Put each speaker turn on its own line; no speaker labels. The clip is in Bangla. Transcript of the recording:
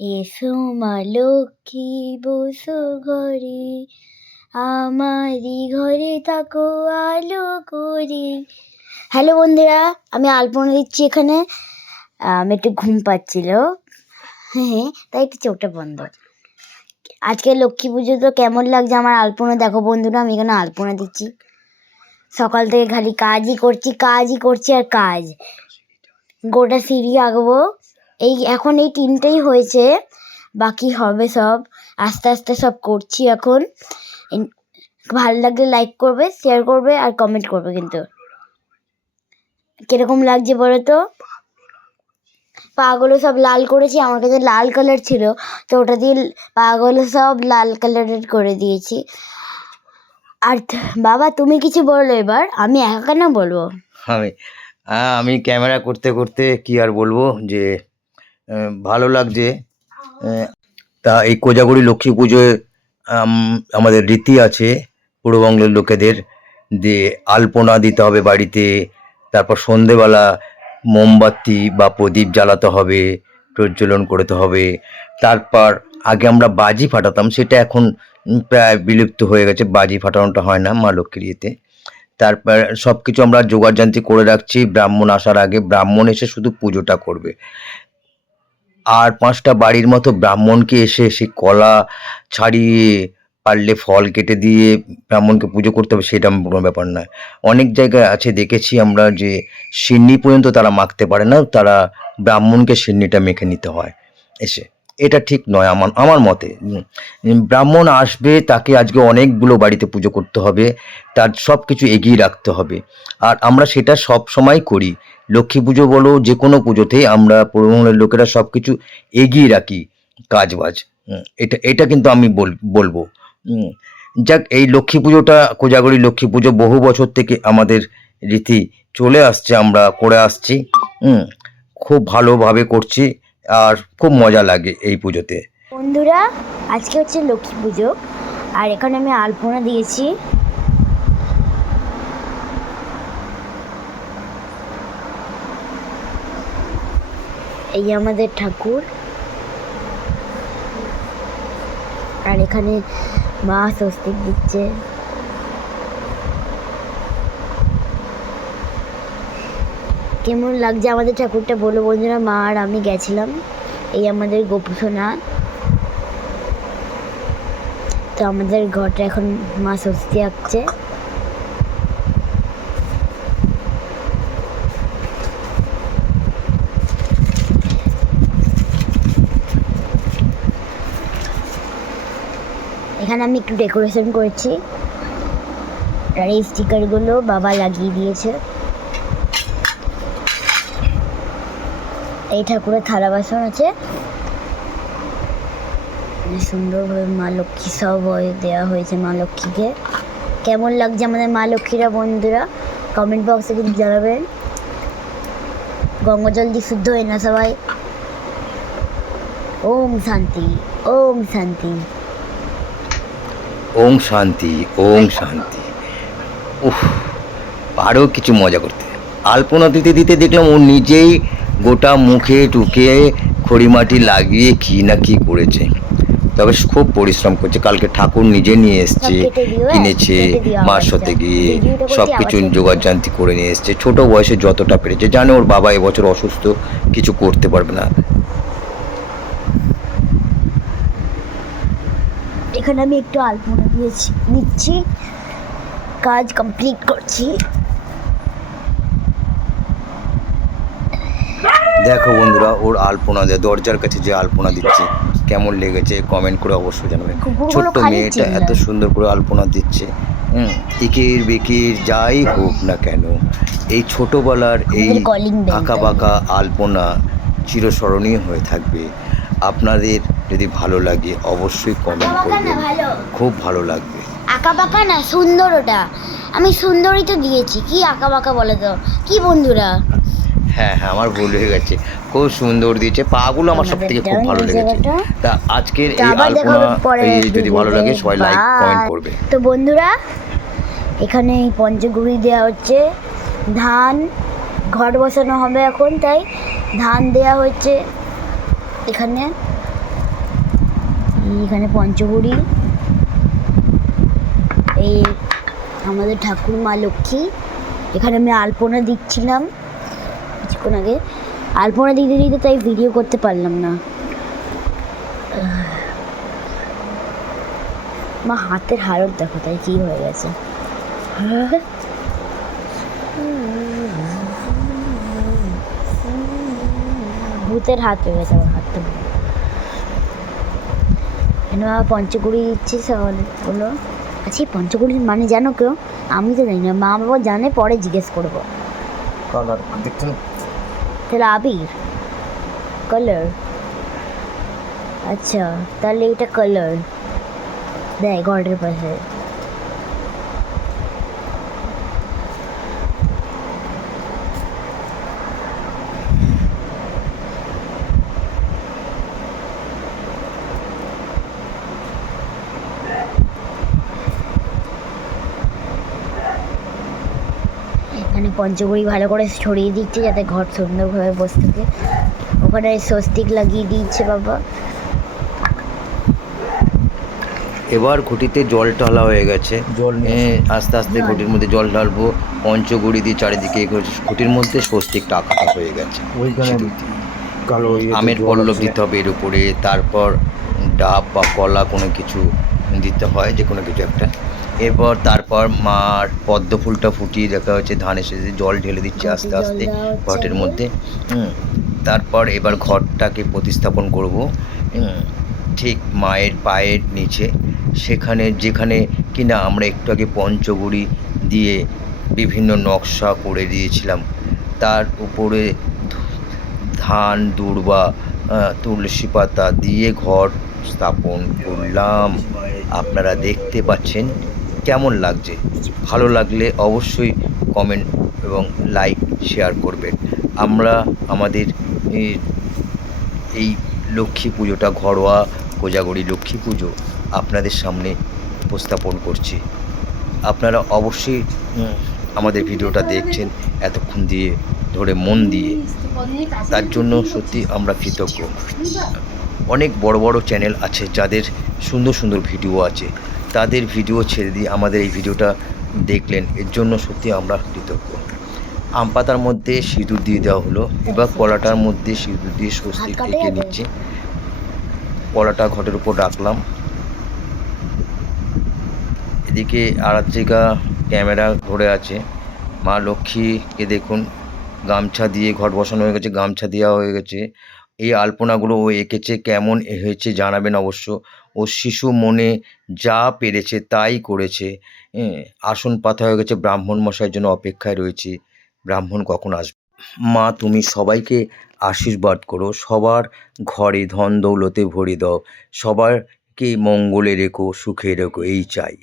এসো মা লক্ষ্মী, বসো ঘরে। আমারই ঘরে থাকো, আলো করে। হ্যালো বন্ধুরা, আমি আলপনা দিচ্ছি এখানে। আমি, একটু ঘুম পাচ্ছিল। হ্যাঁ তাই একটু চোখটা বন্ধ। আজকে লক্ষ্মী পুজো তো কেমন লাগছে আমার আলপনা? দেখো বন্ধুরা, আমি এখানে আলপনা দিচ্ছি। সকাল থেকে খালি কাজই করছি কাজই করছি আর কাজ। গোটা সিঁড়ি আঁকবো। এই এখন এই তিনটেই হয়েছে। বাকি হবে সব। আস্তে আস্তে সব করছি এখন। ভালো লাগলে লাইক করবে শেয়ার করবে আর কমেন্ট করবে কিন্তু। কীরকম লাগছে বলো তো? পাগুলো সব লাল করেছি, আমার কাছে লাল কালার ছিল। তো ওটা দিয়ে পাগুলো সব লাল কালারের করে দিয়েছি। আর বাবা, তুমি কিছু বলো এবার। আমি একা কেন বলব?
আমি আমি ক্যামেরা করতে করতে কি আর বলব? যে ভালো লাগছে। তা এই কোজাগরি লক্ষ্মী পুজোয় আমাদের রীতি আছে পূর্ববঙ্গের লোকেদের যে আলপনা দিতে হবে বাড়িতে, তারপর সন্ধেবেলা মোমবাতি বা প্রদীপ জ্বালাতে হবে, প্রজ্বলন করতে হবে। তারপর আগে আমরা বাজি ফাটাতাম, সেটা এখন প্রায় বিলুপ্ত হয়ে গেছে, বাজি ফাটানোটা হয় না মা লক্ষ্মীর ইয়েতে। তারপর সব কিছু আমরা জোগাড় যোগাড়যান্ত্রী করে রাখছি, ব্রাহ্মণ আসার আগে ব্রাহ্মণ এসে শুধু পুজোটা করবে। আর পাঁচটা বাড়ির মতো ব্রাহ্মণকে এসে সে কলা ছাড়িয়ে পারলে ফল কেটে দিয়ে ব্রাহ্মণকে পুজো করতে হবে, সেটা কোনো ব্যাপার নয়। অনেক জায়গায় আছে, দেখেছি আমরা যে সিন্নি পর্যন্ত তারা মাখতে পারে না, তারা ব্রাহ্মণকে সিন্নিটা মেখে নিতে হয়, এসে। এটা ঠিক নয় আমার আমার মতে। ব্রাহ্মণ আসবে, তাকে আজকে অনেকগুলো বাড়িতে পুজো করতে হবে, তার সব কিছু এগিয়ে রাখতে হবে। আর আমরা সেটা সব সময় করি। লক্ষ্মী পুজো বলো, যে কোনো পুজোতেই আমরা পরিমহলের লোকেরা সব কিছু এগিয়ে রাখি কাজবাজ। এটা এটা কিন্তু আমি বল, বলব। যাক, এই লক্ষ্মী পুজোটা, কোজাগরি লক্ষ্মী পুজো বহু বছর থেকে আমাদের রীতি চলে আসছে, আমরা করে আসছি। খুব ভালোভাবে করছি। আর খুব মজা লাগে এই পুজোতে।
বন্ধুরা, আজকে হচ্ছে লক্ষ্মী পুজো, আর এখানে আমি আলপনা দিয়েছি। এই আমাদের ঠাকুর। আর এখানে মা স্বস্তিক দিচ্ছে। কেমন লাগছে? আমাদের ঠাকুরটা বলো বন্ধুরা, মা আর আমি গেছিলাম। এই আমাদের গোপুসোনা। তো আমাদের ঘরটা এখন মা স্বস্তি আঁকছে। এখানে আমি একটু ডেকোরেশন করেছি। আর এই স্টিকারগুলো বাবা লাগিয়ে দিয়েছে। এই ঠাকুরের থালা বাসন আছে। সুন্দরভাবে মা লক্ষ্মী সব দেওয়া হয়েছে মা লক্ষ্মীকে। কেমন লাগছে আমাদের মা লক্ষ্মীরা বন্ধুরা? কমেন্ট বক্সে কিন্তু জানাবেন। গঙ্গা জল দিয়ে শুদ্ধ হয় না সবাই? ওম শান্তি ওম শান্তি।
ওম শান্তি ওম শান্তি। উফ আরও কিছু মজা করতে। আলপনা দিতে দিতে দেখলাম ও নিজেই গোটা মুখে টুকে খড়িমাটি লাগিয়ে কি না কি করেছে। তবে খুব পরিশ্রম করছে। কালকে ঠাকুর নিজে নিয়ে এসছে? কিনেছে মার সাথে গিয়ে সব কিছু। জোগাড়যান্ত্রী করে নিয়ে এসছে। ছোট বয়সে যতটা পেরেছে। জানে ওর বাবা এবছর অসুস্থ কিছু করতে পারবে না।
এখানে আমি একটু আলপনা দিয়েছি নিচ্ছি। কাজ কমপ্লিট করছি।
দেখো বন্ধুরা ওর আলপনা দেয় দরজার কাছে যে আলপনা দিচ্ছে কেমন লেগেছে কমেন্ট করে অবশ্যই জানাবে। ছোট্ট মেয়েটা এত সুন্দর করে আলপনা দিচ্ছে হুম ইকির বিকির যাই হোক না কেন এই ছোটবেলার এই আঁকা বাঁকা আলপনা চিরস্মরণীয় হয়ে থাকবে। আপনাদের যদি ভালো লাগে অবশ্যই কমেন্ট করবেন। খুব ভালো লাগবে।
আঁকা বাঁকা না সুন্দর ওটা। আমি সুন্দরই তো দিয়েছি। কি আঁকা বাঁকা বলে তো? কি বন্ধুরা?
হ্যাঁ হ্যাঁ আমার ভুল হয়ে গেছে। খুব সুন্দর দিয়েছে। পাগুলো আমার সব থেকে খুব ভালো লেগেছে। তা আজকের এই আলপনা যদি ভালো লাগে সবাই লাইক কমেন্ট করবে।
তো বন্ধুরা এখানে এই পঞ্চগুড়ি দেওয়া হচ্ছে। ধান ঘট বসানো হবে এখন তাই ধান দেওয়া হচ্ছে এখানে। এখানে পঞ্চগড়ি। এই আমাদের ঠাকুর মা লক্ষ্মী। এখানে আমি আলপনা দিচ্ছিলাম। কিছুক্ষণ আগে। আলপনা দিতে দিতে তাই ভিডিও করতে পারলাম না। মা, হাতের হাড়ত দেখো তাই কি হয়ে গেছে। ভূতের হাত হয়ে গেছে আমার হাতটা। কেন পঞ্চকুড়ি দিচ্ছে সবাইগুলো আচ্ছা পঞ্চকুড়ির মানে জানো কেউ? আমি তো জানি না। মা বাবা জানে, পরে জিজ্ঞেস করব।
কালার দেখছেন
তাহলে আবির কালার আচ্ছা তাহলে এটা কালার দেয় ঘরের পাশে এখানে পঞ্চগড়ি ভালো করে ছড়িয়ে দিচ্ছে যাতে ঘর সুন্দরভাবে বসে থাকে। ওখানে স্বস্তিক লাগিয়ে দিচ্ছে বাবা।
এবার ঘটিতে জল ঢালা হয়ে গেছে।
জল নিয়ে
আস্তে আস্তে। ঘটির মধ্যে জল ঢালবো। পঞ্চগুড়ি দিয়ে চারিদিকে। ঘটির মধ্যে স্বস্তিকটা আঁকা হয়ে গেছে। আমের পল্লব দিতে হবে এর উপরে। তারপর ডাব বা কলা কোনো কিছু দিতে হয় যে কোনো কিছু একটা। এরপর তারপর মার পদ্ম ফুলটা ফুটিয়ে দেখা হচ্ছে ধানের শেষে জল ঢেলে দিচ্ছে আস্তে আস্তে ঘটের মধ্যে। তারপর এবার ঘরটাকে প্রতিস্থাপন করব। ঠিক মায়ের পায়ের নিচে। সেখানে যেখানে কিনা আমরা একটু আগে পঞ্চগুড়ি দিয়ে বিভিন্ন নকশা করে দিয়েছিলাম। তার উপরে ধান দূর্বা তুলসী পাতা দিয়ে ঘর স্থাপন করলাম। আপনারা দেখতে পাচ্ছেন কেমন লাগছে? ভালো লাগলে অবশ্যই কমেন্ট এবং লাইক শেয়ার করবেন। আমরা আমাদের এই লক্ষ্মী পুজোটা ঘরোয়া কোজাগরি লক্ষ্মী পুজো আপনাদের সামনে উপস্থাপন করছি। আপনারা অবশ্যই আমাদের ভিডিওটা দেখছেন এতক্ষণ দিয়ে ধরে মন দিয়ে। তার জন্য সত্যি আমরা কৃতজ্ঞ। অনেক বড় বড় চ্যানেল আছে যাদের সুন্দর সুন্দর ভিডিও আছে। তাদের ভিডিও ছেড়ে দিয়ে আমাদের এই ভিডিওটা দেখলেন। এর জন্য সত্যি আমরা কৃতজ্ঞ। আম পাতার মধ্যে সিঁদুর দিয়ে দেওয়া হলো। এবার কলাটার মধ্যে সিঁদুর দিয়ে
স্বস্তি কাটে?
নিচ্ছে। কলাটা ঘটের উপর রাখলাম। এদিকে আরাত্রিকা ক্যামেরা ধরে আছে। মা লক্ষ্মীকে দেখুন। গামছা দিয়ে ঘট বসানো হয়ে গেছে। গামছা দেওয়া হয়ে গেছে। এই আলপনাগুলো ও এঁকেছে, কেমন হয়েছে জানাবেন অবশ্য। ও শিশু মনে যা পেরেছে তাই করেছে। আসন পাতা হয়ে গেছে, ব্রাহ্মণ মশাইয়ের জন্য অপেক্ষায় রয়েছে। ব্রাহ্মণ কখন আসবে? মা, তুমি সবাইকে আশীর্বাদ করো। সবার ঘরে ধন দৌলতে ভরে দাও। সবারকে মঙ্গলে রেখো, সুখে রেখো, এই চাই।